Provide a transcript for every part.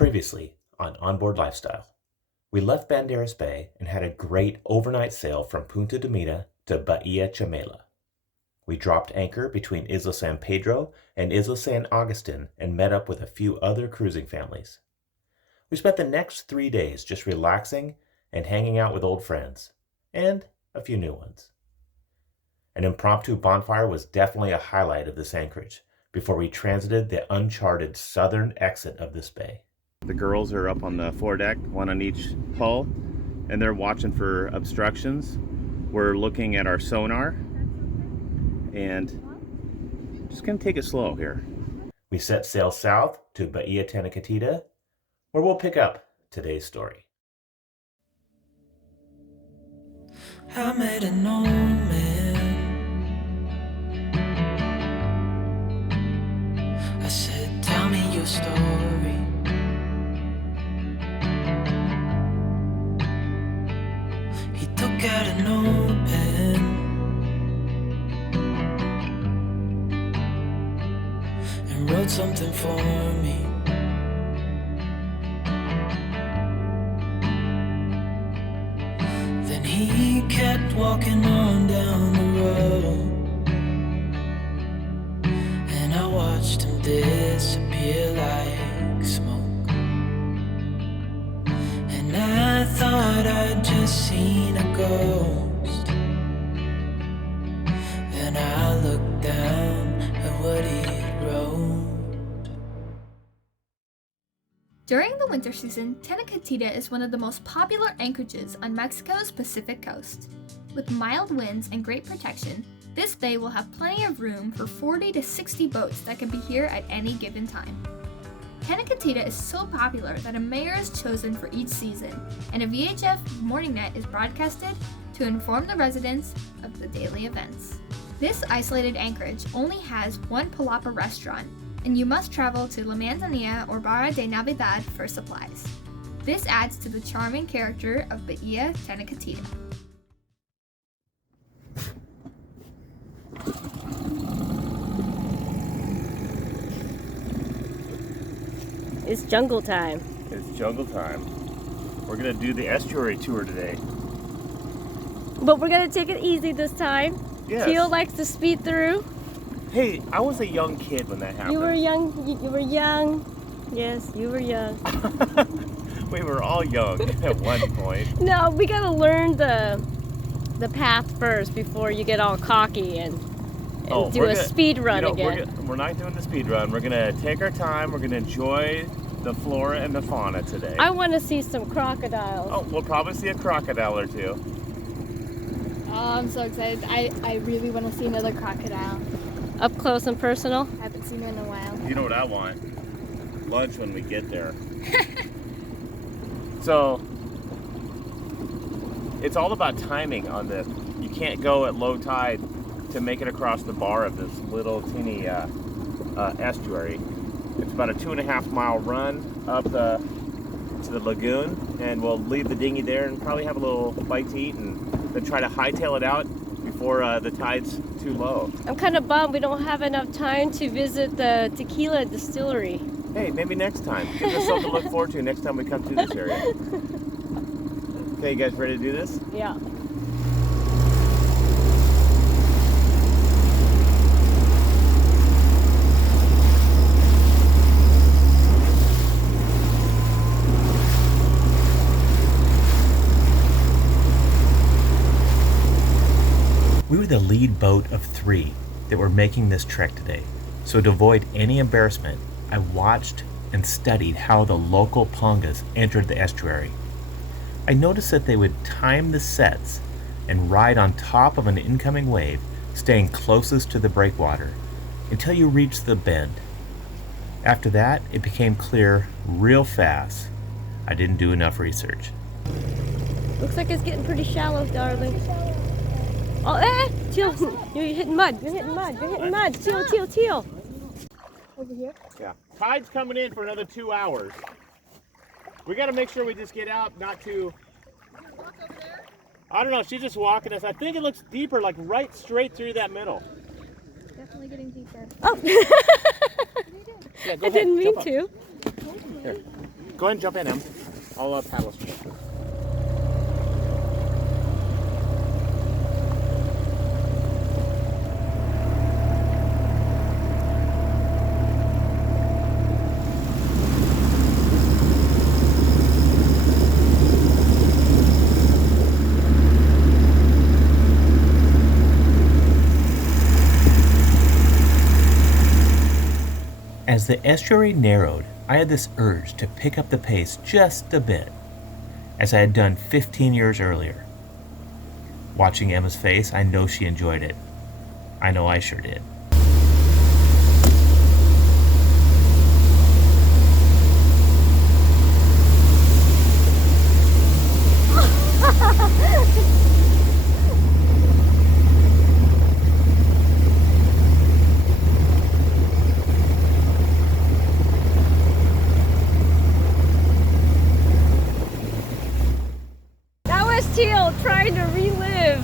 Previously on Onboard Lifestyle, we left Banderas Bay and had a great overnight sail from Punta de Mita to Bahia Tenacatita. We dropped anchor between Isla San Pedro and Isla San Agustin and met up with a few other cruising families. We spent the next 3 days just relaxing and hanging out with old friends, and a few new ones. An impromptu bonfire was definitely a highlight of this anchorage before we transited the uncharted southern exit of this bay. The girls are up on the foredeck, one on each hull, and they're watching for obstructions. We're looking at our sonar and just gonna take it slow here. We set sail south to Bahia Tenacatita, where we'll pick up today's story. I made an old man. I said, tell me your story. He took out an old pen and wrote something for me. Then he kept walking on down the road, and I watched him disappear like smoke. And I thought I'd just seen a ghost. Then I looked down at what he wrote. During the winter season, Tenacatita is one of the most popular anchorages on Mexico's Pacific coast. With mild winds and great protection, this bay will have plenty of room for 40 to 60 boats that can be here at any given time. Tenacatita is so popular that a mayor is chosen for each season, and a VHF morning net is broadcasted to inform the residents of the daily events. This isolated anchorage only has one palapa restaurant, and you must travel to La Manzanilla or Barra de Navidad for supplies. This adds to the charming character of Bahia Tenacatita. It's jungle time. It's jungle time. We're gonna do the estuary tour today. But we're gonna take it easy this time. Yes. Teal likes to speed through. Hey, I was a young kid when that happened. You were young. You were young. Yes, you were young. We were all young at one point. No, we gotta learn the path first before you get all cocky and do a speed run again. We're not doing the speed run. We're gonna take our time. We're gonna enjoy the flora and the fauna today. I want to see some crocodiles. Oh, we'll probably see a crocodile or two. Oh, I'm so excited. I really want to see another crocodile. Up close and personal. I haven't seen it in a while. You know what I want? Lunch when we get there. So, it's all about timing on this. You can't go at low tide to make it across the bar of this little teeny estuary. It's about a 2.5 mile run up to the lagoon, and we'll leave the dinghy there and probably have a little bite to eat and then try to hightail it out before the tide's too low. I'm kind of bummed we don't have enough time to visit the tequila distillery. Hey, maybe next time. Give us something to look forward to next time we come to this area. Okay, you guys ready to do this? Yeah. We were the lead boat of 3 that were making this trek today, so to avoid any embarrassment, I watched and studied how the local pongas entered the estuary. I noticed that they would time the sets and ride on top of an incoming wave, staying closest to the breakwater until you reached the bend. After that, it became clear real fast I didn't do enough research. Looks like it's getting pretty shallow, darling. Oh, Teal, you're hitting mud. You're hitting mud. You're hitting mud. Teal. Over here? Yeah. Tide's coming in for another 2 hours. We got to make sure we just get out, not too... Walk over there? I don't know. She's just walking us. I think it looks deeper, like right straight through that middle. Definitely getting deeper. Oh! Yeah, go I ahead. didn't mean Jump to. Here. Go ahead and jump in, Em. I'll paddle stream. As the estuary narrowed, I had this urge to pick up the pace just a bit, as I had done 15 years earlier. Watching Emma's face, I know she enjoyed it. I know I sure did. Teal trying to relive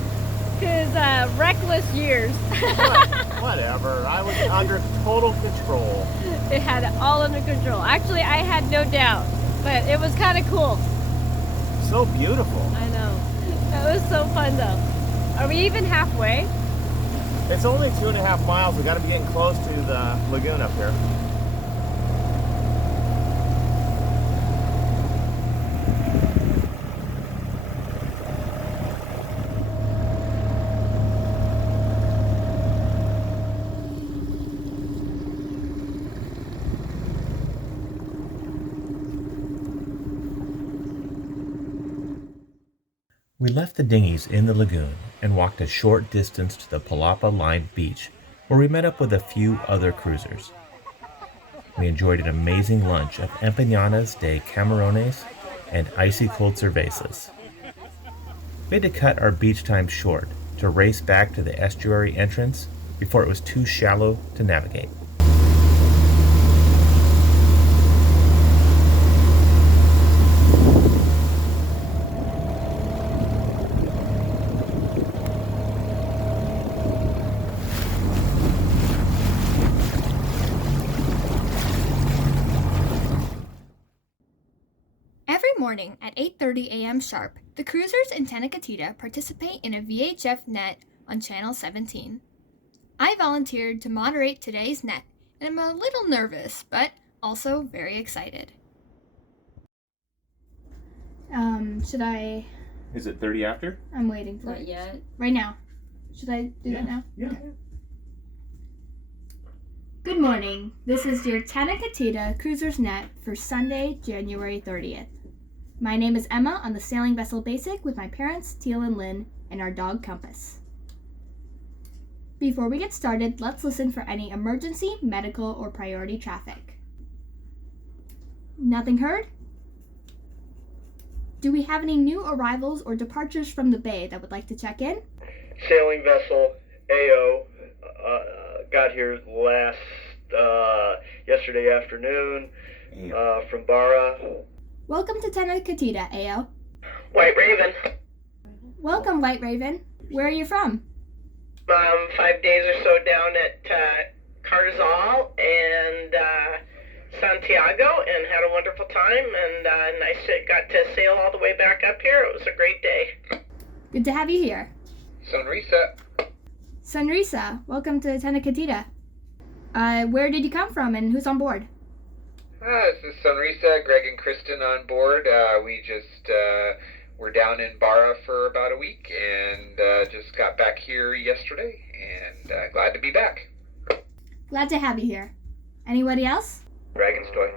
his reckless years. Whatever. I was under total control. It had it all under control. Actually, I had no doubt, but it was kind of cool. So beautiful. I know. That was so fun, though. Are we even halfway? It's only 2.5 miles. We got to be getting close to the lagoon up here. We left the dinghies in the lagoon and walked a short distance to the Palapa-lined beach, where we met up with a few other cruisers. We enjoyed an amazing lunch of empanadas de camarones and icy cold cervezas. We had to cut our beach time short to race back to the estuary entrance before it was too shallow to navigate. Morning at 8:30 a.m. sharp, the cruisers in Tenacatita participate in a VHF Net on Channel 17. I volunteered to moderate today's net, and I'm a little nervous, but also very excited. Should I... Is it 30 after? I'm waiting for Not it. yet. Right now. Should I do that now? Yeah. Okay. Good morning. This is your Tenacatita Cruisers Net for Sunday, January 30th. My name is Emma on the sailing vessel Basic with my parents, Teal and Lynn, and our dog Compass. Before we get started, let's listen for any emergency, medical, or priority traffic. Nothing heard? Do we have any new arrivals or departures from the bay that would like to check in? Sailing vessel AO got here yesterday afternoon from Barra. Welcome to Tenacatita, AO. White Raven. Welcome, White Raven. Where are you from? 5 days or so down at Carzal and Santiago, and had a wonderful time, and I got to sail all the way back up here. It was a great day. Good to have you here. Sonrisa. Sunrisa, welcome to Tenacatita. Where did you come from and who's on board? This is Sonrisa, Greg and Kristen on board. We just were down in Barra for about a week and just got back here yesterday, and glad to be back. Glad to have you here. Anybody else? Dragon's Toy.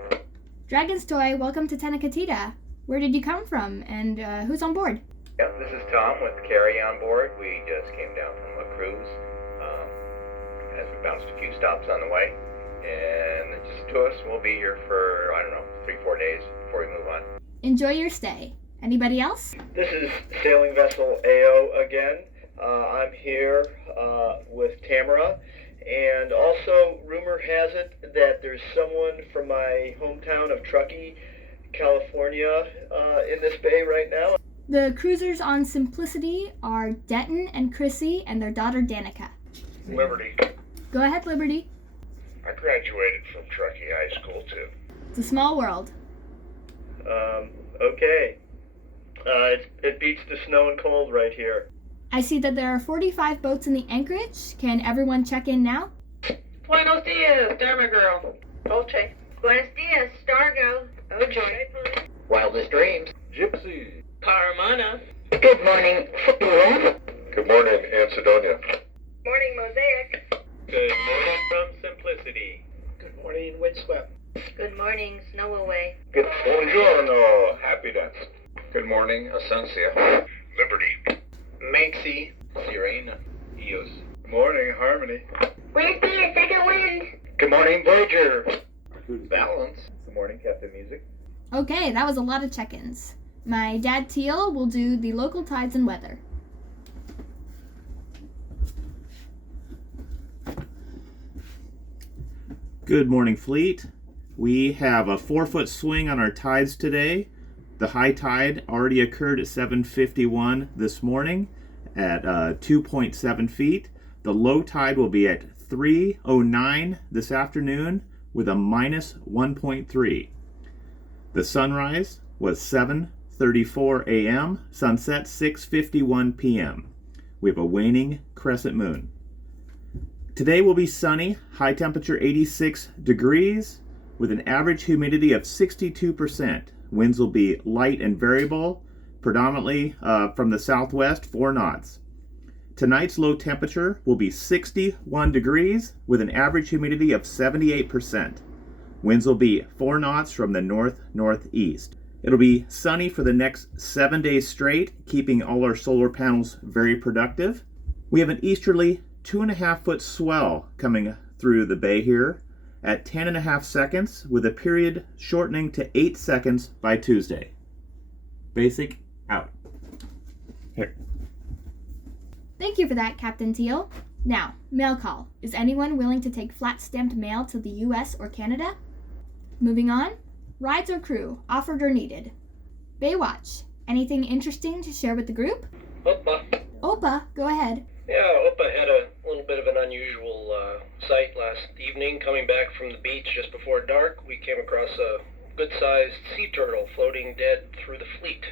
Dragon's Toy, welcome to Tenacatita. Where did you come from and who's on board? Yep, this is Tom with Carrie on board. We just came down from a cruise as we bounced a few stops on the way. And just to us, we'll be here for, 3-4 days before we move on. Enjoy your stay. Anybody else? This is Sailing Vessel AO again. I'm here with Tamara. And also, rumor has it that there's someone from my hometown of Truckee, California, in this bay right now. The cruisers on Simplicity are Denton and Chrissy and their daughter Danica. Liberty. Go ahead, Liberty. I graduated from Truckee High School, too. It's a small world. Okay. It beats the snow and cold right here. I see that there are 45 boats in the anchorage. Can everyone check in now? Buenos dias, Dharma Girl. Dolce. Buenos dias, Stargo. Ojo. Wildest dreams. Gypsy. Paramana. Good morning, Fool. Good morning, Ansedonia. Morning, Mosaic. Good morning from Simplicity. Good morning, Windswept. Good morning, Snow Away. Good buongiorno, Happiness. Good morning, Asuncia. Liberty. Maxie. Sirena. Eos. Good morning, Harmony. Buenos dias, second wind. Good morning, Voyager. Balance. Good morning, Captain Music. Okay, that was a lot of check-ins. My dad Teal will do the local tides and weather. Good morning, Fleet. We have a 4-foot swing on our tides today. The high tide already occurred at 7:51 this morning at 2.7 feet. The low tide will be at 3:09 this afternoon with a minus 1.3. The sunrise was 7:34 a.m., sunset 6:51 p.m. We have a waning crescent moon. Today will be sunny, high temperature 86 degrees with an average humidity of 62%. Winds will be light and variable, predominantly from the southwest, 4 knots. Tonight's low temperature will be 61 degrees with an average humidity of 78%. Winds will be 4 knots from the north-northeast. It'll be sunny for the next 7 days straight, keeping all our solar panels very productive. We have an easterly 2.5-foot swell coming through the bay here at 10.5 seconds, with a period shortening to 8 seconds by Tuesday. Basic out. Here. Thank you for that, Captain Teal. Now, mail call. Is anyone willing to take flat-stamped mail to the US or Canada? Moving on. Rides or crew, offered or needed. Baywatch. Anything interesting to share with the group? Opa. Opa, go ahead. Yeah, Opa had a little bit of an unusual sight last evening. Coming back from the beach just before dark, we came across a good-sized sea turtle floating dead through the fleet.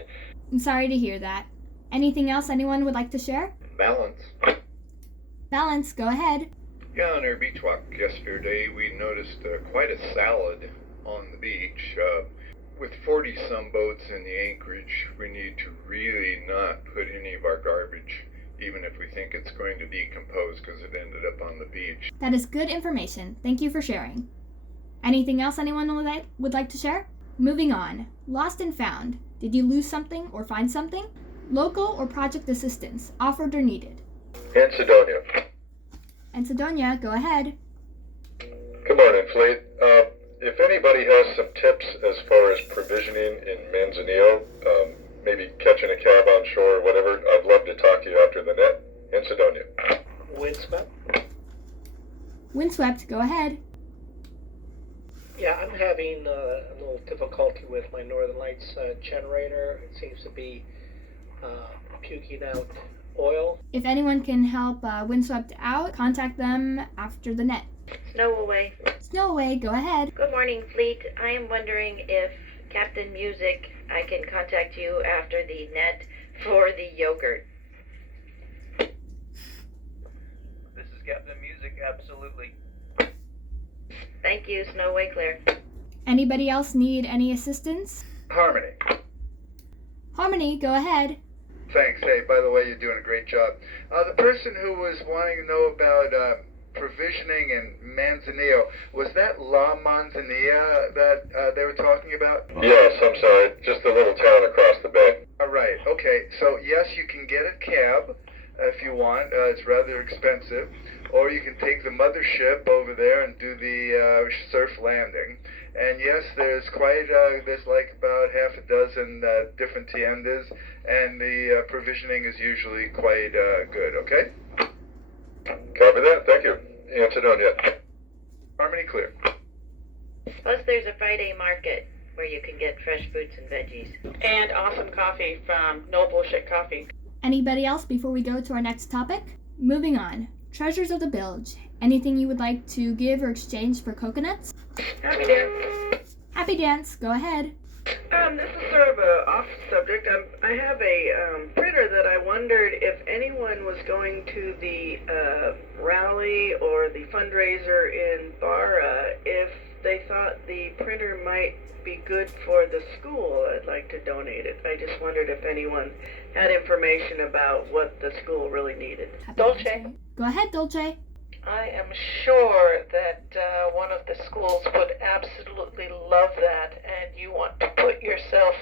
I'm sorry to hear that. Anything else anyone would like to share? Balance. Balance, go ahead. Yeah, on our beach walk yesterday, we noticed quite a salad on the beach. With 40-some boats in the anchorage, we need to really not put any of our garbage, even if we think it's going to decompose because it ended up on the beach. That is good information. Thank you for sharing. Anything else anyone would like to share? Moving on. Lost and found. Did you lose something or find something? Local or project assistance, offered or needed. Ansedonia. And Sidonia, go ahead. Good morning, Fleet. If anybody has some tips as far as provisioning in Manzanillo, maybe catching a cab on shore or whatever, I'd love to talk to you after the net. Ansedonia. Windswept. Windswept, go ahead. Yeah, I'm having a little difficulty with my Northern Lights generator. It seems to be puking out oil. If anyone can help Windswept out, contact them after the net. Snow Away. Snow Away, go ahead. Good morning, Fleet. I am wondering if Captain Music, I can contact you after the net for the yogurt. This is Captain Music, absolutely. Thank you, Snow Away Claire. Anybody else need any assistance? Harmony. Harmony, go ahead. Thanks. Hey, by the way, you're doing a great job. The person who was wanting to know about provisioning in Manzanillo, was that La Manzanilla that they were talking about? Yes, I'm sorry. Just a little town across the bay. All right. Okay. So, yes, you can get a cab if you want. It's rather expensive. Or you can take the mothership over there and do the surf landing. And yes, there's like about half a dozen different tiendas, and the provisioning is usually quite good, okay? Copy that, thank you. Answer done yet. Harmony clear. Plus there's a Friday market where you can get fresh fruits and veggies. And awesome coffee from No Bullshit Coffee. Anybody else before we go to our next topic? Moving on. Treasures of the Bilge. Anything you would like to give or exchange for coconuts? Happy dance. Happy dance, go ahead. This is sort of a off subject. I have a printer that I wondered if anyone was going to the rally or the fundraiser in Barra, if they thought the printer might be good for the school. I'd like to donate it. I just wondered if anyone had information about what the school really needed. Dolce. Go ahead, Dolce. I am sure that one of the schools would absolutely love that, and you want to put yourself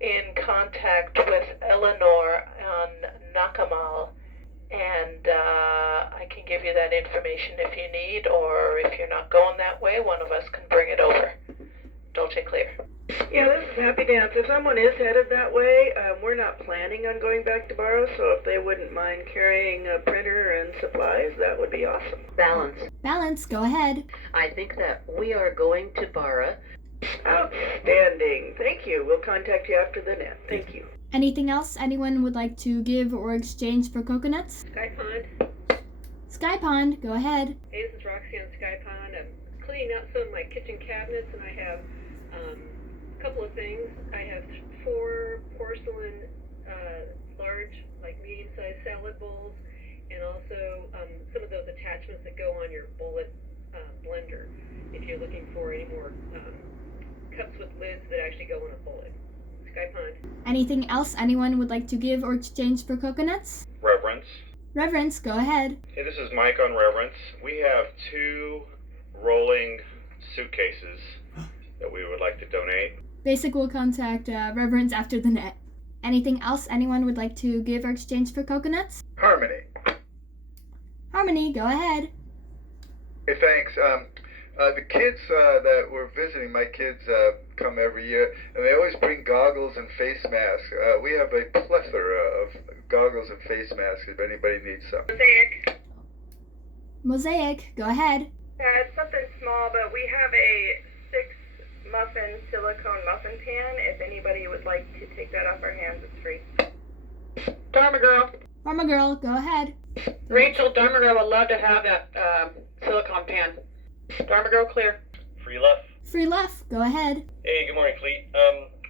in contact with Eleanor on Nakamal, and I can give you that information if you need, or if you're not going that way, one of us can bring it over. Dolce clear. Yeah, this is Happy Dance. If someone is headed that way, we're not planning on going back to Barrow, so if they wouldn't mind carrying a printer and supplies, that would be awesome. Balance. Balance, go ahead. I think that we are going to Barra. Outstanding. Thank you. We'll contact you after the net. Thank you. Anything else anyone would like to give or exchange for coconuts? Sky Pond. Sky Pond, go ahead. Hey, this is Roxy on Sky Pond. I'm cleaning out some of my kitchen cabinets, and I have a couple of things. I have 4 porcelain large, like medium-sized salad bowls, and also some of those attachments that go on your bullet blender, if you're looking for any more cups with lids that actually go on a bullet. Sky Pond. Anything else anyone would like to give or exchange for coconuts? Reverence. Reverence, go ahead. Hey, this is Mike on Reverence. We have 2 rolling suitcases that we would like to donate. Basic will contact Reverence after the net. Anything else anyone would like to give or exchange for coconuts? Harmony. Harmony, go ahead. Hey, thanks. The kids that we're visiting, my kids come every year, and they always bring goggles and face masks. We have a plethora of goggles and face masks if anybody needs some. Mosaic. Mosaic, go ahead. Yeah, it's something small, but we have a 6-muffin silicone muffin pan. If anybody would like to take that off our hands, it's free. Dharma Girl. Dharma Girl, go ahead. Rachel, Dharma Girl would love to have that silicone pan. Dharma Girl clear. Free left. Free left, go ahead. Hey, good morning, Fleet.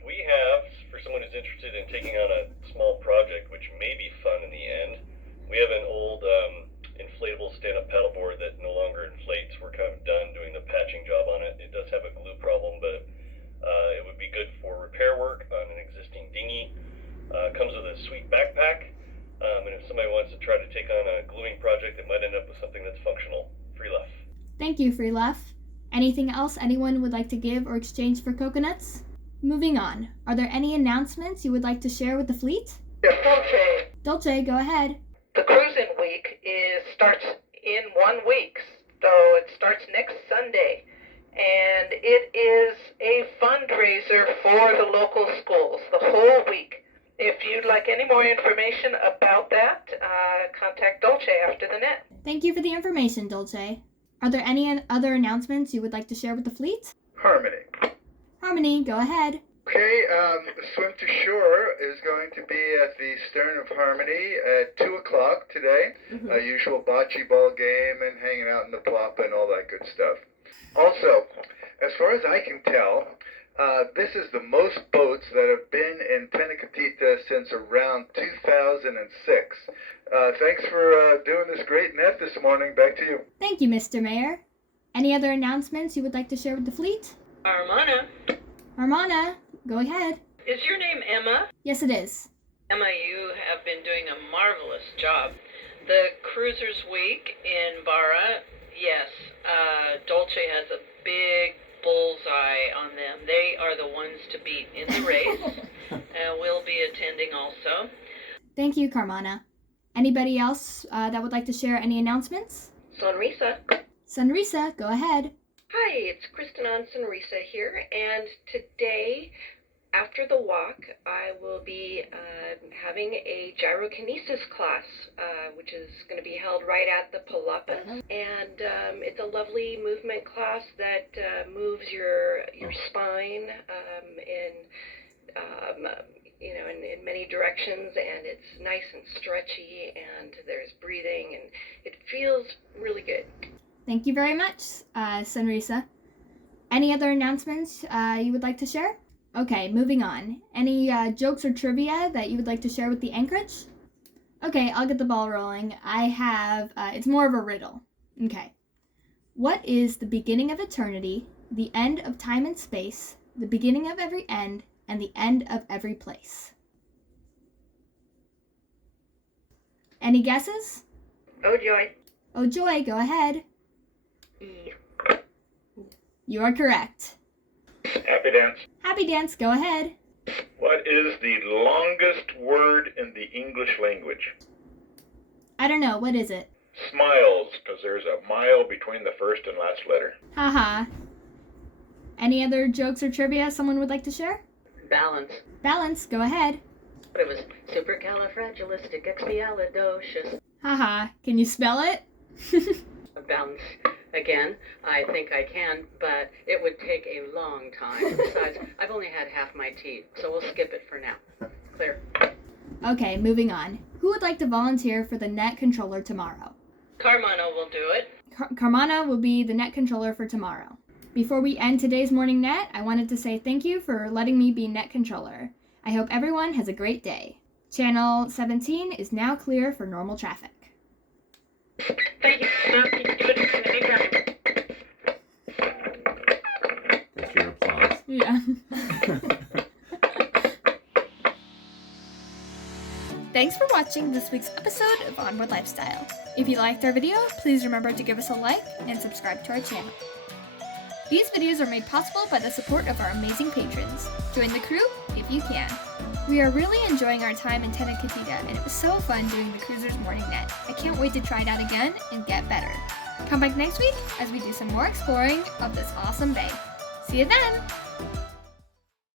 We have, for someone who's interested in taking on a small project, which may be fun in the end, we have an old inflatable stand-up paddleboard that no longer inflates. We're kind of done doing the patching job on it. It does have a glue problem, but it would be good for repair work on an existing dinghy. Comes with a sweet backpack, and if somebody wants to try to take on a gluing project, it might end up with something that's functional. Free left. Thank you, Free left. Anything else anyone would like to give or exchange for coconuts? Moving on, are there any announcements you would like to share with the fleet? Dolce. Dolce, go ahead. The cruising week starts in 1 week, so it starts next Sunday, and it is a fundraiser for the local schools the whole week. If you'd like any more information about that, contact Dolce after the net. Thank you for the information, Dolce. Are there any other announcements you would like to share with the fleet? Harmony. Harmony, go ahead. Okay, the swim to shore is going to be at the stern of Harmony at 2 o'clock today. Usual bocce ball game and hanging out in the plop and all that good stuff. Also, as far as I can tell, this is the most boats that have been in Tenacatita since around 2006. Thanks for doing this great net this morning. Back to you. Thank you, Mr. Mayor. Any other announcements you would like to share with the fleet? Armana. Armana, go ahead. Is your name Emma? Yes, it is. Emma, you have been doing a marvelous job. The Cruisers Week in Barra, yes, Dolce has a big bullseye on them. They are the ones to beat in the race. We'll be attending also. Thank you, Carmana. Anybody else that would like to share any announcements? Sonrisa. Sonrisa, go ahead. Hi, it's Kristen on Sonrisa here, and today, after the walk, I will be having a gyrokinesis class, which is going to be held right at the Palapas, and it's a lovely movement class that moves your spine in many directions, and it's nice and stretchy, and there's breathing, and it feels really good. Thank you very much, Sonrisa. Any other announcements you would like to share? Okay, moving on. Any jokes or trivia that you would like to share with the anchorage? Okay, I'll get the ball rolling. I have, it's more of a riddle. Okay. What is the beginning of eternity, the end of time and space, the beginning of every end, and the end of every place? Any guesses? Oh, Joy. Oh, Joy, go ahead. E. You are correct. Happy dance. Happy dance, go ahead. What is the longest word in the English language? I don't know, what is it? Smiles, because there's a mile between the first and last letter. Haha. Any other jokes or trivia someone would like to share? Balance. Balance, go ahead. But it was supercalifragilisticexpialidocious. Haha, can you spell it? Balance. Again, I think I can, but it would take a long time. Besides, I've only had half my teeth, so we'll skip it for now. Clear. Okay, moving on. Who would like to volunteer for the net controller tomorrow? Carmona will do it. Carmana will be the net controller for tomorrow. Before we end today's morning net, I wanted to say thank you for letting me be net controller. I hope everyone has a great day. Channel 17 is now clear for normal traffic. Thank you. You can do it anytime. That's your applause. Yeah. Thanks for watching this week's episode of Onboard Lifestyle. If you liked our video, please remember to give us a like and subscribe to our channel. These videos are made possible by the support of our amazing patrons. Join the crew if you can. We are really enjoying our time in Tenacatita, and it was so fun doing the Cruiser's Morning Net. I can't wait to try it out again and get better. Come back next week as we do some more exploring of this awesome bay. See you then!